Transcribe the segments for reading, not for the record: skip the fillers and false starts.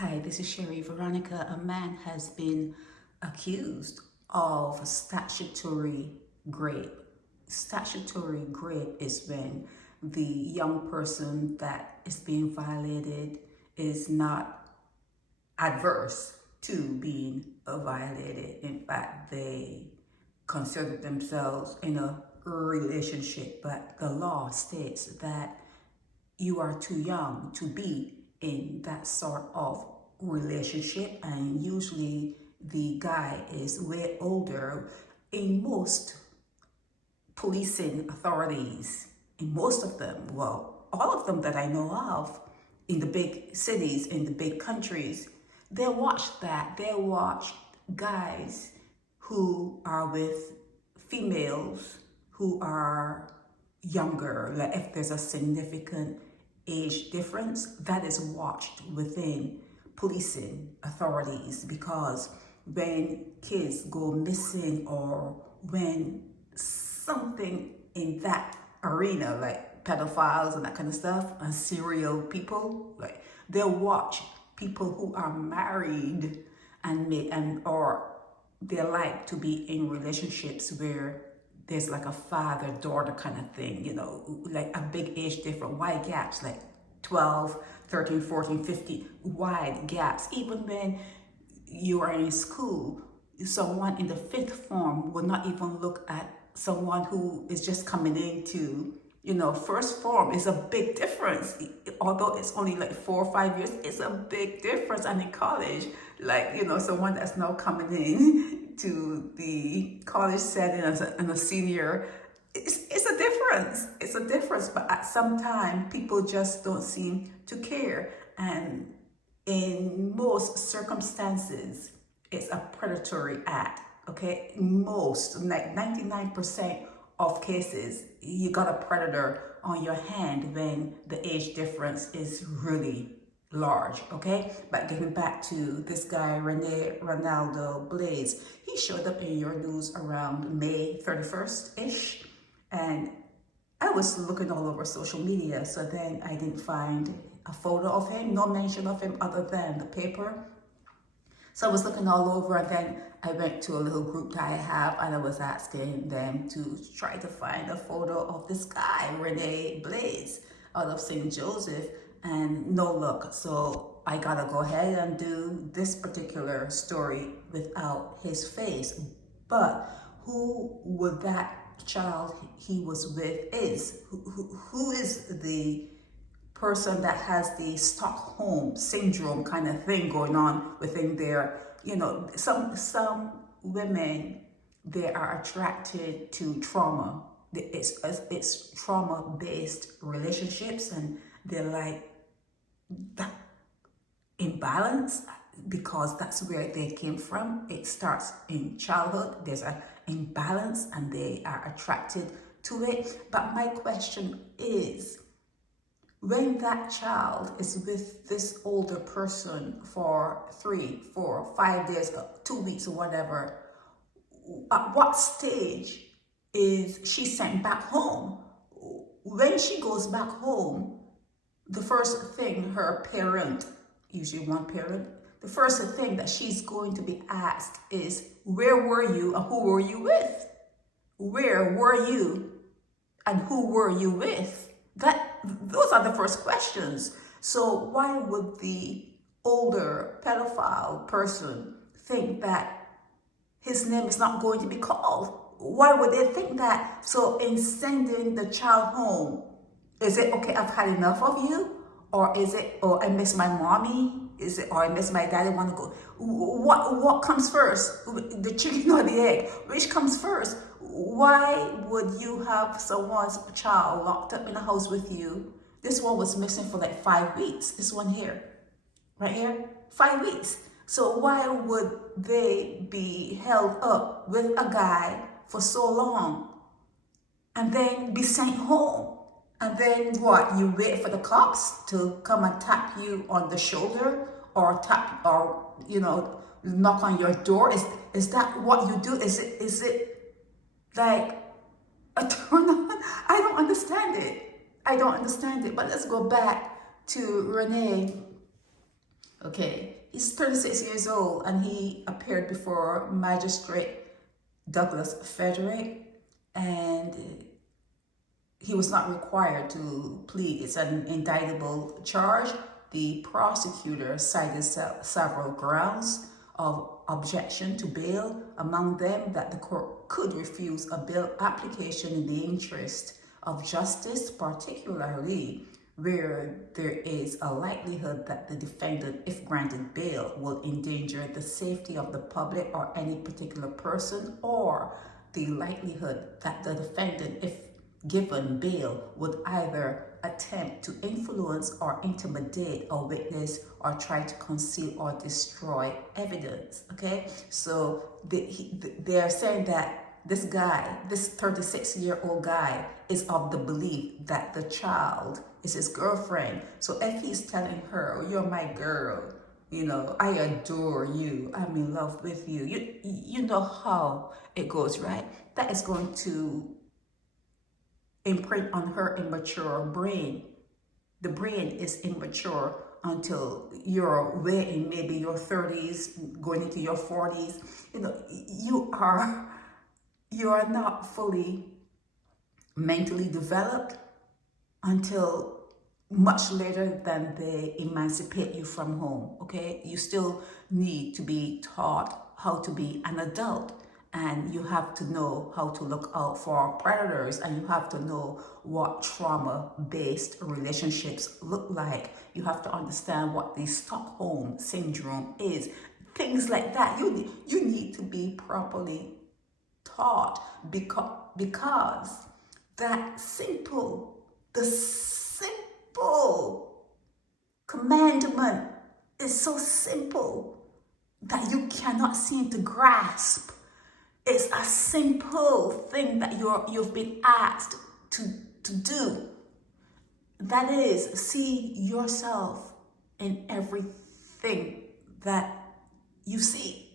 Hi, this is Sherry Veronica. A man has been accused of statutory grape. Statutory grape is when the young person that is being violated is not adverse to being violated. In fact, they consider themselves in a relationship, but the law states that you are too young to be in that sort of relationship, and usually the guy is way older. In most policing authorities, in most of them, well, all of them that I know of, in the big cities, in the big countries, they watch that. They watch guys who are with females who are younger. Like if there's a significant age difference, that is watched within policing authorities, because when kids go missing or when something in that arena, like pedophiles and that kind of stuff, and serial people, like they'll watch people who are married or they like to be in relationships where there's like a father-daughter kind of thing, like a big age difference, wide gaps, like 12, 13, 14, 15, wide gaps. Even when you are in school, someone in the fifth form will not even look at someone who is just coming into, first form. Is a big difference. Although it's only like 4 or 5 years, it's a big difference. And in college, like, someone that's now coming in to the college setting as a senior, it's a difference. It's a difference. But at some time, people just don't seem to care. And in most circumstances, it's a predatory act. Okay, most, like 99% of cases, you got a predator on your hand when the age difference is really large. Okay, but getting back to this guy, Rene, Ronaldo Blaze, he showed up in your news around May 31st-ish, and I was looking all over social media, so then I didn't find a photo of him, no mention of him other than the paper. So I was looking all over, and then I went to a little group that I have, and I was asking them to try to find a photo of this guy, Rene Blaze, out of St. Joseph, and no luck. So I gotta go ahead and do this particular story without his face. But who would that child he was with is? Who is the person that has the Stockholm syndrome kind of thing going on within their, some women, they are attracted to trauma. It's trauma-based relationships, and they're like that imbalance because that's where they came from. It starts in childhood. There's an imbalance, and they are attracted to it. But my question is, when that child is with this older person for 3, 4, 5 days, 2 weeks or whatever, at what stage is she sent back home? When she goes back home, the first thing her parent, usually one parent, the first thing that she's going to be asked is, where were you and who were you with? Where were you and who were you with? Those are the first questions. So why would the older pedophile person think that his name is not going to be called? Why would they think that? So in sending the child home, is it, okay, I've had enough of you? Or is it, oh, I miss my mommy? Is it, or I miss my daddy, want to go? What comes first? The chicken or the egg? Which comes first? Why would you have someone's child locked up in a house with you? This one was missing for like 5 weeks. This one here, right here, 5 weeks. So why would they be held up with a guy for so long and then be sent home? And then what? You wait for the cops to come and tap you on the shoulder, or tap, or knock on your door? Is that what you do? Is it like a turn on? I don't understand it. But let's go back to Rene Okay, he's 36 years old and he appeared before Magistrate Douglas Frederick, and he was not required to plead. It's an indictable charge. The prosecutor cited several grounds of objection to bail, among them that the court could refuse a bail application in the interest of justice, particularly where there is a likelihood that the defendant, if granted bail, will endanger the safety of the public or any particular person, or the likelihood that the defendant, if given bail, would either attempt to influence or intimidate a witness or try to conceal or destroy evidence. Okay, so they're saying that this guy, this 36-year-old guy, is of the belief that the child is his girlfriend. So if he's telling her, oh, you're my girl, you know, I adore you, I'm in love with you, you know how it goes, right? That is going to imprint on her immature brain. The brain is immature until you're way in maybe your 30s, going into your 40s. You know, you are not fully mentally developed until much later than they emancipate you from home. Okay, you still need to be taught how to be an adult, and you have to know how to look out for predators, and you have to know what trauma-based relationships look like. You have to understand what the Stockholm syndrome is. Things like that. You need to be properly taught, because the simple commandment is so simple that you cannot seem to grasp. It's a simple thing that you've been asked to do. That is, see yourself in everything that you see.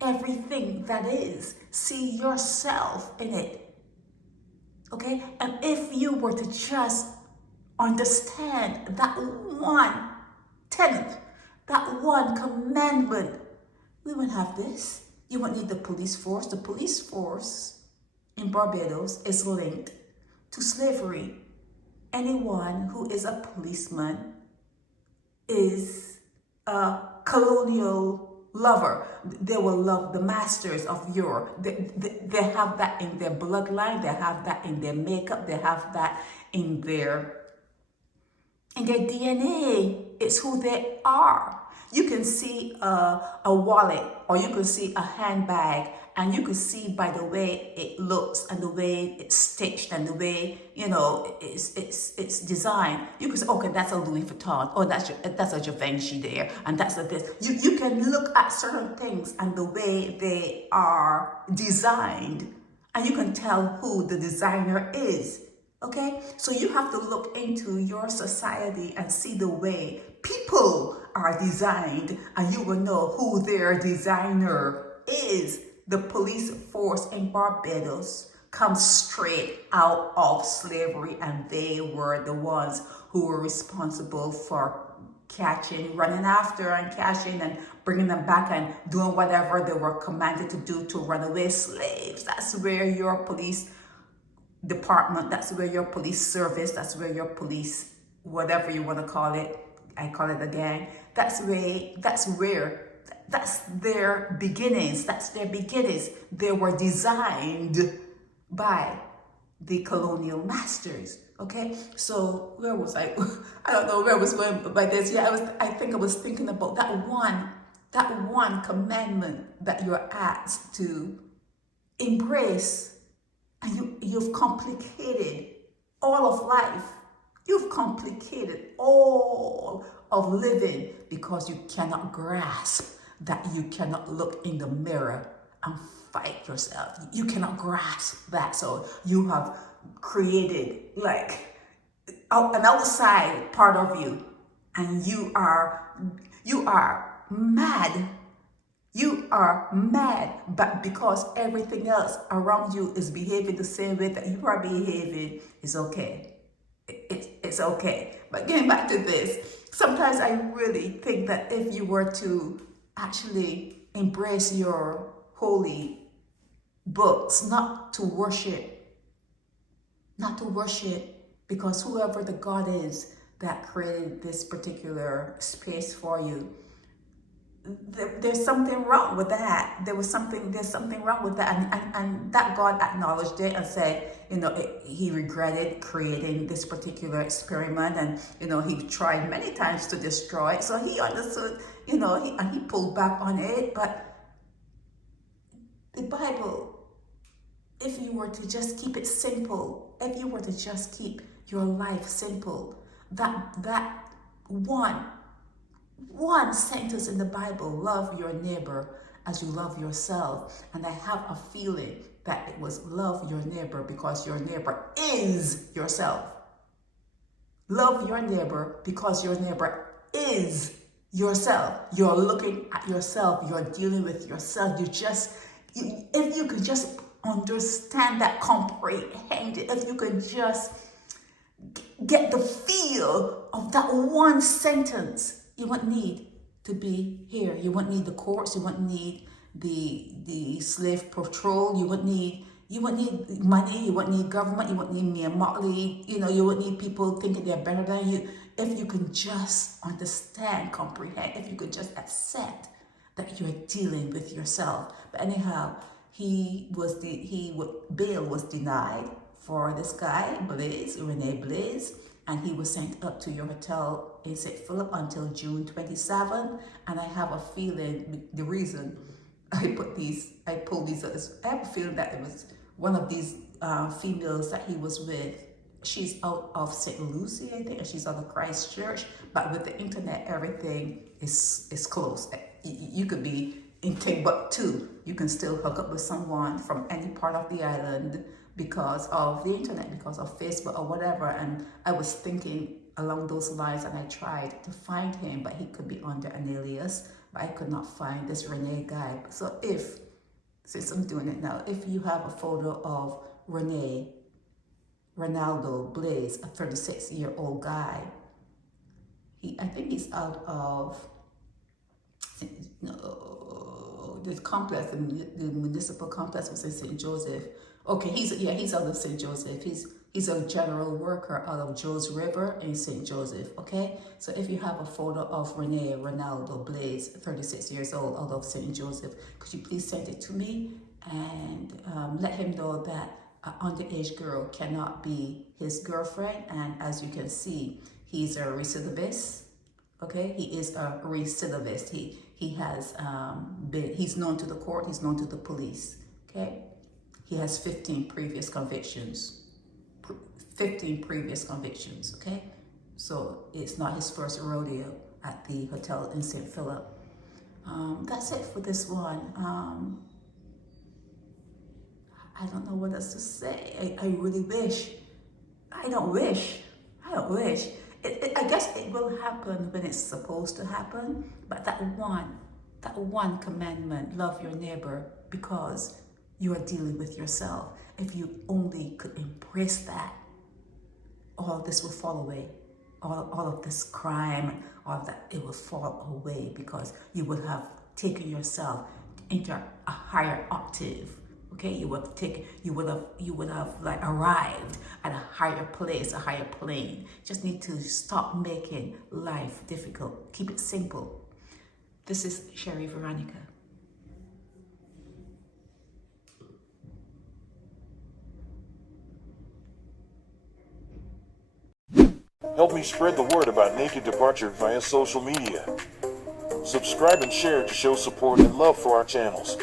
Everything that is. See yourself in it. Okay? And if you were to just understand that one tenet, that one commandment, we wouldn't have this. You won't need the police force. The police force in Barbados is linked to slavery. Anyone who is a policeman is a colonial lover. They will love the masters of yore. They have that in their bloodline. They have that in their makeup. They have that in their DNA. It's who they are. You can see a wallet, or you can see a handbag, and you can see by the way it looks and the way it's stitched and the way, you know, it's designed. You can say, okay, that's a Louis Vuitton, or that's a Givenchy there, and that's a this. You can look at certain things and the way they are designed, and you can tell who the designer is. Okay, so you have to look into your society and see the way people are designed, and you will know who their designer is. The police force in Barbados comes straight out of slavery, and they were the ones who were responsible for catching, running after and catching and bringing them back and doing whatever they were commanded to do to runaway slaves. That's where your police department, that's where your police service, that's where your police, whatever you want to call it, I call it a gang, that's their beginnings. They were designed by the colonial masters. Okay, so where was I? I don't know where I was going by this. Yeah, I think I was thinking about that one commandment that you're asked to embrace. And you've complicated all of life. You've complicated all of living because you cannot grasp that you cannot look in the mirror and fight yourself. You cannot grasp that. So you have created like an outside part of you, and you are mad. You are mad, but because everything else around you is behaving the same way that you are behaving, it's okay. It's it's okay. But getting back to this, sometimes I really think that if you were to actually embrace your holy books, not to worship, because whoever the God is that created this particular space for you, there's something wrong with that. There's something wrong with that. And that God acknowledged it and said, he regretted creating this particular experiment, and, he tried many times to destroy it. So he understood, he pulled back on it. But the Bible, if you were to just keep it simple, if you were to just keep your life simple, that one sentence in the Bible, love your neighbor as you love yourself. And I have a feeling that it was love your neighbor because your neighbor is yourself. Love your neighbor because your neighbor is yourself. You're looking at yourself. You're dealing with yourself. If you could just understand that, comprehend it, if you could just get the feel of that one sentence, you won't need to be here. You won't need the courts. You won't need the slave patrol. You won't need money. You won't need government. You won't need mere motley. You won't need people thinking they're better than you. If you can just understand, comprehend, if you could just accept that you're dealing with yourself. But anyhow, bail was denied for this guy, Rene Blaze, and he was sent up to your hotel in St. Philip until June 27th. And I have a feeling the reason I pulled these up is I have a feeling that it was one of these females that he was with. She's out of St. Lucie, I think, and she's out of Christchurch. But with the internet, everything is close. You could be in Timbuktu. You can still hook up with someone from any part of the island because of the internet, because of Facebook or whatever. And I was thinking along those lines, and I tried to find him, but he could be under an alias, but I could not find this Rene guy. So since I'm doing it now, if you have a photo of Rene, Ronaldo Blaze, a 36-year-old guy, I think he's out of this complex, the municipal complex was in St. Joseph. Okay, he's out of St. Joseph. He's a general worker out of Joe's River in St. Joseph, okay? So if you have a photo of Rene Ronaldo Blaze, 36 years old, out of St. Joseph, could you please send it to me and let him know that an underage girl cannot be his girlfriend. And as you can see, he's a recidivist, okay? He is a recidivist. He has he's known to the court, he's known to the police, okay? He has 15 previous convictions. 15 previous convictions, okay? So it's not his first rodeo at the hotel in St. Philip. That's it for this one. I don't know what else to say. I really wish. I don't wish. I guess it will happen when it's supposed to happen. But that one commandment, love your neighbor because you are dealing with yourself. If you only could embrace that, all of this will fall away. All of this crime, all of that, it will fall away because you would have taken yourself into a higher octave. Okay, you would have like arrived at a higher place, a higher plane. Just need to stop making life difficult. Keep it simple. This is Sherry Veronica. Help me spread the word about Naked Departure via social media. Subscribe and share to show support and love for our channels.